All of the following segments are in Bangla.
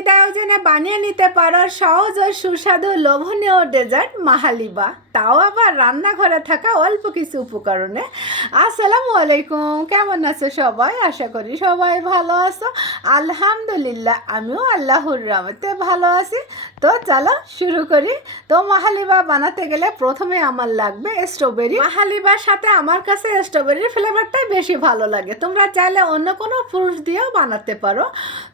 vida! আয়োজনে বানিয়ে নিতে পারো সহজ ও সুস্বাদু লোভনীয় ডেজার্ট মাহালিবা। তাও আবার রান্নাঘরে থাকা অল্প কিছু উপকরণে। আসসালামু আলাইকুম, কেমন আছো সবাই? আশা করি সবাই ভালো আছো। আলহামদুলিল্লাহ, আমিও আল্লাহর রহমতে ভালো আছি। তো চলো শুরু করি। তো মাহালিবা বানাতে গেলে প্রথমে আমার লাগবে স্ট্রবেরি মাহালিবার সাথে আমার কাছে স্ট্রবেরির ফ্লেভারটাই বেশি ভালো লাগে। তোমরা চাইলে অন্য কোনো ফ্রুটস দিয়েও বানাতে পারো।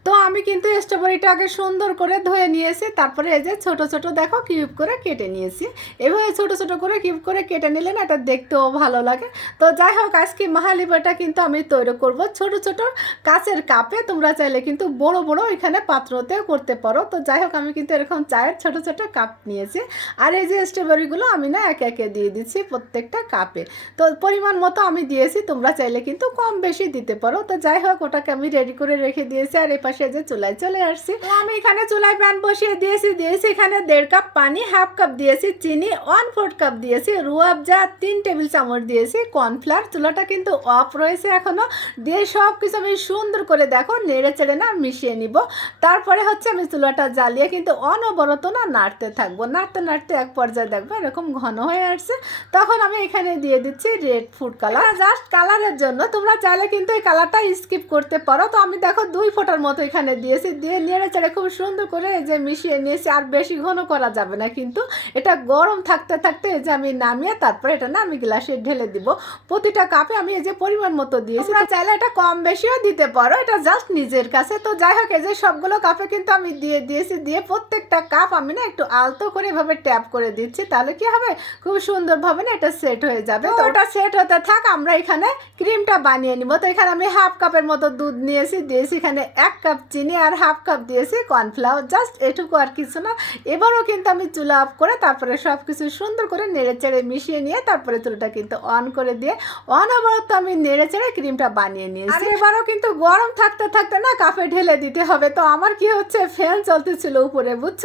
তো আমি কিন্তু স্ট্রবেরিটা আগে সুন্দর করে ধুয়ে নিয়েছি। তারপরে এই যে ছোট ছোট দেখো কিউব করে কেটে নিয়েছি। এভাবে ছোট ছোট করে কিউব করে কেটে নিলে না এটা দেখতেও ভালো লাগে। তো যাই হোক, আজকে মাহালিবাটা কিন্তু আমি তৈরি করব। ছোট ছোট কাচের কাপে তোমরা চাইলে কিন্তু বড় বড় এখানে পাত্রতেও করতে পারো। তো যাই হোক, আমি কিন্তু এরকম চায়ের ছোট ছোট কাপ নিয়েছি। আর এই যে স্ট্রবেরিগুলো আমি না একে একে দিয়ে দিচ্ছি প্রত্যেকটা কাপে। তো পরিমাণ মতো আমি দিয়েছি, তোমরা চাইলে কিন্তু কম বেশি দিতে পারো। তো যাই হোক, ওটাকে আমি রেডি করে রেখে দিয়েছি। আর এই পাশে যে চুলায় চলে আসছি। আমি এখানে চুলায় প্যান বসিয়ে দিয়েছি দিয়েছি এখানে দেড় কাপ পানি, হাফ কাপ দিয়েছি চিনি ওয়ান ফোর্থ কাপ দিয়েছি রুয়াবজা তিন টেবিল চামচ দিয়েছি কর্নফ্লাওয়ার চুলাটা কিন্তু অফ রয়েছে এখনও। দিয়ে সব কিছু আমি সুন্দর করে দেখো, নেড়ে চেড়ে না মিশিয়ে নিব। তারপরে হচ্ছে আমি চুলাটা জ্বালিয়ে কিন্তু অনবরত না নাড়তে থাকব। নাড়তে নাড়তে এক পর্যায়ে দেখব এরকম ঘন হয়ে আসছে। তখন আমি এখানে দিয়ে দিচ্ছি রেড ফুড কালার জাস্ট কালারের জন্য তোমরা চাইলে কিন্তু এই কালারটা স্কিপ করতে পারো। তো আমি দেখো দুই ফোঁটার মতো এখানে দিয়েছি। দিয়ে নেড়ে চেড়ে খুব সুন্দর করে যে মিশিয়ে নিয়েছি আর বেশি ঘন করা যাবে না। কিন্তু এটা গরম থাকতে থাকতে যে আমি নামিয়ে তারপরে এটা না আমি গ্লাসে ঢেলে দিব। প্রতিটা কাপে আমি এই যে পরিমাণ মতো দিয়েছি। চাইলে এটা কম বেশিও দিতে পারো এটা জাস্ট নিজের কাছে। তো যাই হোক এই যে সবগুলো কাপে কিন্তু আমি দিয়ে দিয়েছি দিয়ে প্রত্যেকটা কাপ আমি না একটু আলতো করে এভাবে ট্যাপ করে দিচ্ছি তাহলে কি হবে? খুব সুন্দরভাবে না এটা সেট হয়ে যাবে। তো ওটা সেট হতে থাক আমরা এখানে ক্রিমটা বানিয়ে নিব। তো এখানে আমি হাফ কাপের মতো দুধ নিয়েছি দিয়েছি এখানে এক কাপ চিনি আর হাফ কাপ দিয়েছি কর্নফ্লাওয়ার জাস্ট এটুকু আর কিছু না। এবারও কিন্তু আমি চুলা অফ করে তারপরে সব কিছু সুন্দর করে নেড়ে চেড়ে মিশিয়ে নিয়ে তারপরে চুলটা কিন্তু অন করে দিয়ে অনবরত আমি নেড়ে চেড়ে ক্রিমটা বানিয়ে নিয়েছি। এবারও কিন্তু গরম থাকতে থাকতে না কাপে ঢেলে দিতে হবে। তো আমার কি হচ্ছে ফ্যান চলতেছিল উপরে বুঝছ?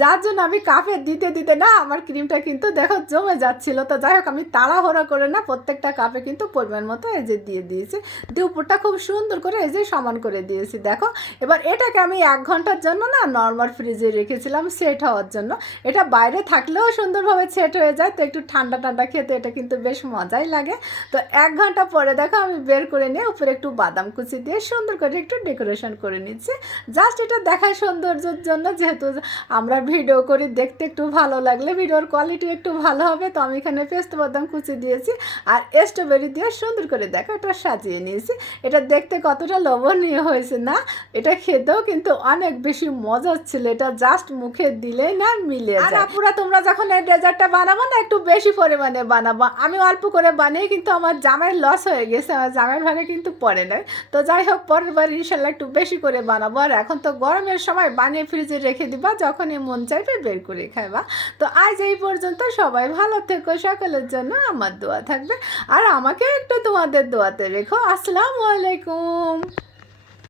যার জন্য আমি কাপে দিতে দিতে না আমার ক্রিমটা কিন্তু দেখো জমে যাচ্ছিল। তো যাই হোক আমি তাড়াহুড়া করে না প্রত্যেকটা কাপে কিন্তু পরিমাণ মতো এই যে দিয়ে দিয়েছি। দিয়ে উপরটা খুব সুন্দর করে এই যে সমান করে দিয়েছি দেখো। এবার এটাকে আমি এক ঘণ্টার জন্য না নর্মাল ফ্রিজে রেখেছিলাম সেট হওয়ার জন্য। এটা বাইরে থাকলেও সুন্দরভাবে সেট হয়ে যায়, তো একটু ঠান্ডা ঠান্ডা খেতে এটা কিন্তু বেশ মজাই লাগে। তো এক ঘণ্টা পরে দেখো আমি বের করে নিয়ে উপরে একটু বাদাম কুচি দিয়ে সুন্দর করে একটু ডেকোরেশন করে নিচ্ছি। জাস্ট এটা দেখায় সৌন্দর্যের জন্য যেহেতু আমরা ভিডিও করি, দেখতে একটু ভালো লাগলে ভিডিওর কোয়ালিটি একটু ভালো হবে, তো আমি এখানে পেস্ট বাদাম কুচি দিয়েছি আর স্ট্রবেরি দিয়ে সুন্দর করে দেখো এটা সাজিয়ে নিয়েছি। এটা দেখতে কতটা লোভনীয় হয়েছে না? এটা খেতেও কিন্তু অনেক বেশি মজা ছিল এটা জাস্ট মুখে দিলে না মিলে আর আপুরা তোমরা যখন এই ডেজার্টটা বানাবো না একটু বেশি পরিমাণে বানাবো। আমি অল্প করে বানিয়ে কিন্তু আমার জামাইয়ের লস হয়ে গেছে আমার জামাইয়ের ভাগে কিন্তু পড়ে নাই। তো যাই হোক পরের বার ইনশাল্লাহ একটু বেশি করে বানাবো। আর এখন তো গরমের সময় বানিয়ে ফ্রিজে রেখে দিবা যখনই মন চাইবে বের করে খাইবা। তো আজ এই পর্যন্ত সবাই ভালো থেকো সকলের জন্য আমার দোয়া থাকবে। আর আমাকে একটু তোমাদের দোয়াতে রেখো। আসসালামু আলাইকুম।